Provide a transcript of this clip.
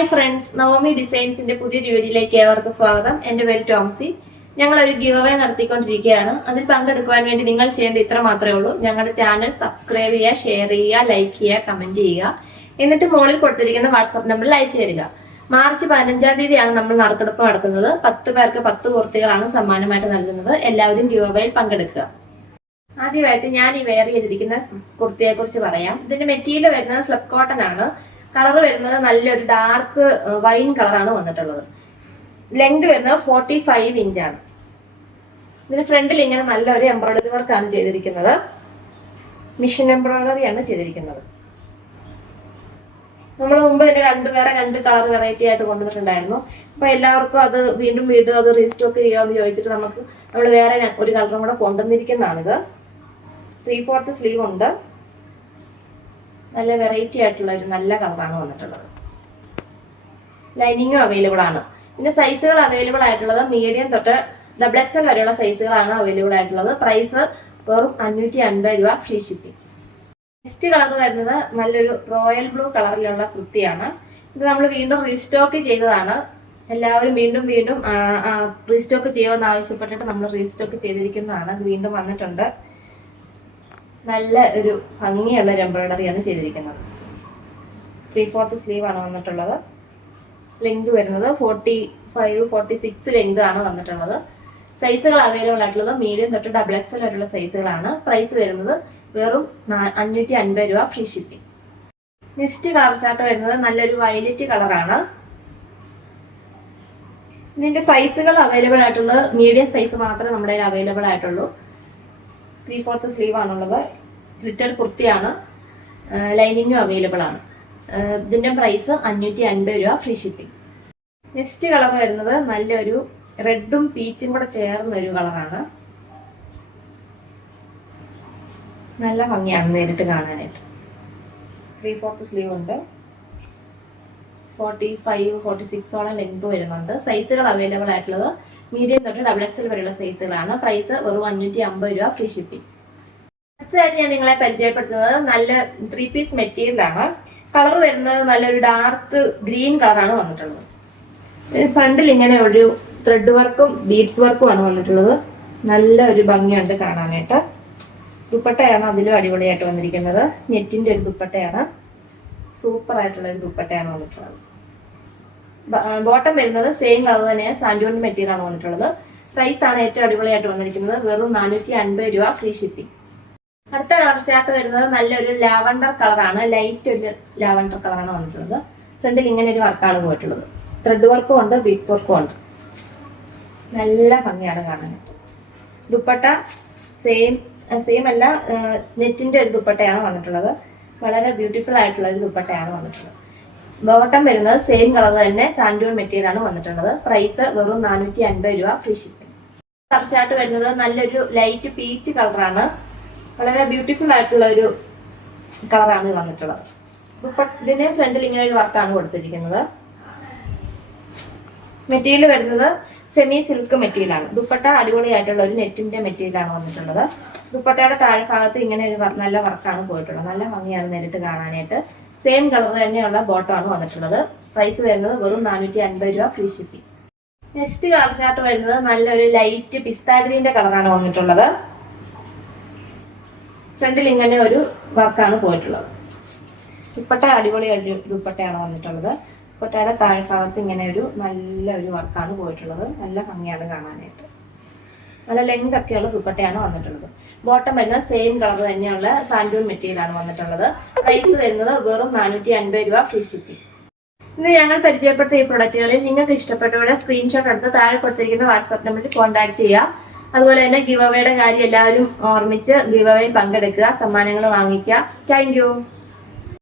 Hi friends Navami ഡിസൈൻസിന്റെ പുതിയ വീഡിയോയിലേക്ക് ഏവർക്കും സ്വാഗതം. എന്റെ പേര് ടോംസി. ഞങ്ങൾ ഒരു ഗിവ് അവേ നടത്തിക്കൊണ്ടിരിക്കുകയാണ്. അതിൽ പങ്കെടുക്കുവാൻ വേണ്ടി നിങ്ങൾ ചെയ്യേണ്ടത് ഇത്ര മാത്രമേ ഉള്ളൂ. ഞങ്ങളുടെ ചാനൽ സബ്സ്ക്രൈബ് ചെയ്യുക ഷെയർ ചെയ്യുക ലൈക്ക് ചെയ്യുക കമന്റ് ചെയ്യുക. എന്നിട്ട് മുകളിൽ കൊടുത്തിരിക്കുന്ന വാട്സാപ്പ് നമ്പറിൽ അയച്ചു തരിക. മാർച്ച് പതിനഞ്ചാം തീയതിയാണ് നമ്മൾ നറുക്കെടുപ്പ് നടത്തുന്നത് പത്ത് പേർക്ക് പത്ത് കുർത്തികളാണ് സമ്മാനമായിട്ട് നൽകുന്നത്. എല്ലാവരും ഗിവ് അവയിൽ പങ്കെടുക്കുക. ആദ്യമായിട്ട് ഞാൻ ഈ വെയർ ചെയ്തിരിക്കുന്ന കുർത്തിയെ കുറിച്ച് പറയാം. ഇതിന്റെ മെറ്റീരിയൽ വരുന്നത് സ്ലബ് കോട്ടൺ ആണ്. കളർ വരുന്നത് നല്ലൊരു ഡാർക്ക് വൈൻ കളറാണ് വന്നിട്ടുള്ളത്. ലെങ്ത് വരുന്നത് ഫോർട്ടി ഫൈവ് ഇഞ്ചാണ് ഇതിന് ഫ്രണ്ടിൽ ഇങ്ങനെ നല്ലൊരു എംബ്രോയിഡറി വർക്കാണ് ചെയ്തിരിക്കുന്നത്. മിഷൻ എംബ്രോയ്ഡറി ആണ് ചെയ്തിരിക്കുന്നത്. നമ്മൾ മുമ്പ് ഇതിന്റെ രണ്ട് വേറെ രണ്ട് കളർ വെറൈറ്റി ആയിട്ട് കൊണ്ടുവന്നിട്ടുണ്ടായിരുന്നു. അപ്പൊ എല്ലാവർക്കും അത് വീണ്ടും വീണ്ടും അത് റീസ്റ്റോക്ക് ചെയ്യാമെന്ന് ചോദിച്ചിട്ട് നമുക്ക് നമ്മൾ വേറെ ഒരു കളറും കൂടെ കൊണ്ടുവന്നിരിക്കുന്നതാണിത്. ത്രീ ഫോർത്ത് സ്ലീവ് ഉണ്ട്. നല്ല വെറൈറ്റി ആയിട്ടുള്ള ഒരു നല്ല കളറാണ് വന്നിട്ടുള്ളത്. ലൈനിങ്ങും അവൈലബിൾ ആണ്. പിന്നെ സൈസുകൾ അവൈലബിൾ ആയിട്ടുള്ളത് മീഡിയം തൊട്ട് ഡബിൾ എക്സൽ വരെയുള്ള സൈസുകളാണ് അവൈലബിൾ ആയിട്ടുള്ളത്. പ്രൈസ് വെറും അഞ്ഞൂറ്റി അൻപത് രൂപ ഫ്രീ ഷിപ്പിംഗ് നെക്സ്റ്റ് കളർ വരുന്നത് നല്ലൊരു റോയൽ ബ്ലൂ കളറിലുള്ള കുർത്തിയാണ്. ഇത് നമ്മൾ വീണ്ടും റീസ്റ്റോക്ക് ചെയ്തതാണ്. എല്ലാവരും വീണ്ടും വീണ്ടും റീസ്റ്റോക്ക് ചെയ്യുമെന്ന് ആവശ്യപ്പെട്ടിട്ട് നമ്മൾ റീസ്റ്റോക്ക് ചെയ്തിരിക്കുന്നതാണ്. വീണ്ടും വന്നിട്ടുണ്ട്. നല്ല ഒരു ഭംഗിയുള്ള ഒരു എംബ്രോയിഡറിയാണ് ചെയ്തിരിക്കുന്നത്. ത്രീ ഫോർത്ത് സ്ലീവ് ആണ് വന്നിട്ടുള്ളത്. ലെങ്ത് വരുന്നത് forty five forty six length ആണ് വന്നിട്ടുള്ളത്. സൈസുകൾ അവൈലബിൾ ആയിട്ടുള്ളത് മീഡിയം തൊട്ട് ഡബിൾ എക്സൽ ആയിട്ടുള്ള സൈസുകളാണ് പ്രൈസ് വരുന്നത് വെറും അഞ്ഞൂറ്റി അൻപത് രൂപ free shipping next colour chart വരുന്നത് നല്ലൊരു വയലറ്റ് കളറാണ് ഇതിന്റെ സൈസുകൾ അവൈലബിൾ ആയിട്ടുള്ളത് മീഡിയം സൈസ് മാത്രമേ നമ്മുടെ അവൈലബിൾ ആയിട്ടുള്ളൂ. ത്രീ ഫോർത്ത് സ്ലീവ് ആണുള്ളത്. സ്വിറ്റർ കുർത്തിയാണ്. ലൈനിങ്ങും അവൈലബിൾ ആണ്. ഇതിന്റെ പ്രൈസ് അഞ്ഞൂറ്റി അൻപത് രൂപ ഫ്രീ ഷിപ്പിംഗ് നെക്സ്റ്റ് കളർ വരുന്നത് നല്ലൊരു റെഡും പീച്ചും കൂടെ ചേർന്ന ഒരു കളറാണ് നല്ല ഭംഗിയാണ് നേരിട്ട് കാണാനായിട്ട്. ത്രീ ഫോർത്ത് സ്ലീവ് ഉണ്ട്. ഫോർട്ടി ഫൈവ് ഫോർട്ടി സിക്സോളം ലെങ്ത് വരുന്നുണ്ട്. സൈസുകൾ അവൈലബിൾ ആയിട്ടുള്ളത് മീഡിയം തൊട്ട് ഡബിൾ എക്സൽ വരെയുള്ള സൈസുകളാണ് പ്രൈസ് വെറും അഞ്ഞൂറ്റി അമ്പത് രൂപ ഫ്രീ ഷിപ്പിംഗ് അടുത്തതായിട്ട് ഞാൻ നിങ്ങളെ പരിചയപ്പെടുത്തുന്നത് നല്ല ത്രീ പീസ് മെറ്റീരിയലാണ് കളർ വരുന്നത് നല്ലൊരു ഡാർക്ക് ഗ്രീൻ കളറാണ് വന്നിട്ടുള്ളത്. ഫ്രണ്ടിൽ ഇങ്ങനെ ഒരു ത്രെഡ് വർക്കും ബീഡ്സ് വർക്കും ആണ് വന്നിട്ടുള്ളത്. നല്ല ഒരു ഭംഗിയുണ്ട് കാണാനായിട്ട്. ദുപ്പട്ടയാണ് അതിലും അടിപൊളിയായിട്ട് വന്നിരിക്കുന്നത്. നെറ്റിന്റെ ഒരു ദുപ്പട്ടയാണ്. സൂപ്പർ ആയിട്ടുള്ള ഒരു ദുപ്പട്ടയാണ് വന്നിട്ടുള്ളത്. ബോട്ടം വരുന്നത് സെയിം കളർ തന്നെയാണ്. സാൻഡോൺ മെറ്റീരിയൽ ആണ് വന്നിട്ടുള്ളത്. പ്രൈസ് ആണ് ഏറ്റവും അടിപൊളിയായിട്ട് വന്നിരിക്കുന്നത്. വെറും നാനൂറ്റി അൻപത് രൂപ ഫ്രീ ഷിപ്പിംഗ് അടുത്ത കളർ ചാർട്ട് വരുന്നത് നല്ലൊരു ലാവണ്ടർ കളറാണ് ലൈറ്റ് ഒരു ലാവണ്ടർ കളറാണ് വന്നിട്ടുള്ളത്. ഫ്രണ്ടിൽ ഇങ്ങനെ ഒരു വർക്കാണ് പോയിട്ടുള്ളത്. ത്രെഡ് വർക്കും ഉണ്ട് ബീറ്റ് വർക്കും ഉണ്ട്. നല്ല ഭംഗിയാണ് കാണാൻ. ദുപ്പട്ട സെയിം സെയിം അല്ല നെറ്റിന്റെ ഒരു ദുപ്പട്ടയാണ് വന്നിട്ടുള്ളത്. വളരെ ബ്യൂട്ടിഫുൾ ആയിട്ടുള്ള ഒരു ദുപ്പട്ടയാണ് വന്നിട്ടുള്ളത്. ബോട്ടം വരുന്നത് സെയിം കളർ തന്നെ സാൻഡൂൺ മെറ്റീരിയൽ ആണ് വന്നിട്ടുള്ളത്. പ്രൈസ് വെറും നാനൂറ്റി അൻപത് രൂപ ഫ്രീ ഷിപ്പിംഗ് കളർ വരുന്നത് നല്ലൊരു ലൈറ്റ് പീച്ച് കളറാണ് വളരെ ബ്യൂട്ടിഫുൾ ആയിട്ടുള്ള ഒരു കളറാണ് വന്നിട്ടുള്ളത്. ഇതിന് ഫ്രണ്ടിൽ ഇങ്ങനെ ഒരു വർക്കാണ് കൊടുത്തിരിക്കുന്നത്. മെറ്റീരിയൽ വരുന്നത് സെമി സിൽക്ക് മെറ്റീരിയൽ ആണ്. ദുപ്പട്ട അടിപൊളിയായിട്ടുള്ള ഒരു നെറ്റിന്റെ മെറ്റീരിയൽ ആണ് വന്നിട്ടുള്ളത്. ദുപ്പട്ടയുടെ താഴെ ഭാഗത്ത് ഇങ്ങനെ ഒരു നല്ല വർക്കാണ് പോയിട്ടുള്ളത്. നല്ല ഭംഗിയാണ് നേരിട്ട് കാണാനായിട്ട്. സെയിം കളർ തന്നെയുള്ള ബോട്ടാണ് വന്നിട്ടുള്ളത്. പ്രൈസ് വരുന്നത് വെറും നാനൂറ്റി അൻപത് രൂപ free shipping next colour chart വരുന്നത് നല്ലൊരു ലൈറ്റ് പിസ്താഗ്രീന്റെ കളറാണ് വന്നിട്ടുള്ളത്. ഫ്രണ്ടിൽ ഇങ്ങനെ ഒരു വർക്കാണ് പോയിട്ടുള്ളത്. ദുപ്പട്ട ഒരു ദുപ്പട്ടയാണ് വന്നിട്ടുള്ളത്. ദുപ്പട്ടയുടെ താഴ്ഭാഗത്ത് ഇങ്ങനെ ഒരു നല്ല ഒരു വർക്കാണ് പോയിട്ടുള്ളത്. നല്ല ഭംഗിയാണ് കാണാനായിട്ട്. നല്ല ലെങ്ത് ഒക്കെയുള്ള ദുപ്പട്ടയാണ് വന്നിട്ടുള്ളത്. ബോട്ടം വരുന്നത് സെയിം കളർ തന്നെയുള്ള സാൻഡൂൺ മെറ്റീരിയലാണ് വന്നിട്ടുള്ളത്. പ്രൈസ് വരുന്നത് വെറും നാനൂറ്റി അൻപത് രൂപ ഫ്രീ ഷിപ്പിംഗ് ഇന്ന് ഞങ്ങൾ പരിചയപ്പെടുത്ത ഈ പ്രൊഡക്റ്റുകളിൽ നിങ്ങൾക്ക് ഇഷ്ടപ്പെട്ടവരുടെ സ്ക്രീൻഷോട്ട് എടുത്ത് താഴെ കൊടുത്തിരിക്കുന്ന വാട്സാപ്പ് നമ്പറിൽ കോൺടാക്ട് ചെയ്യുക. അതുപോലെ തന്നെ ഗിവ് അവയുടെ കാര്യം എല്ലാവരും ഓർമ്മിച്ച് ഗിവ് അവയിൽ പങ്കെടുക്കുക സമ്മാനങ്ങൾ വാങ്ങിക്കുക. താങ്ക്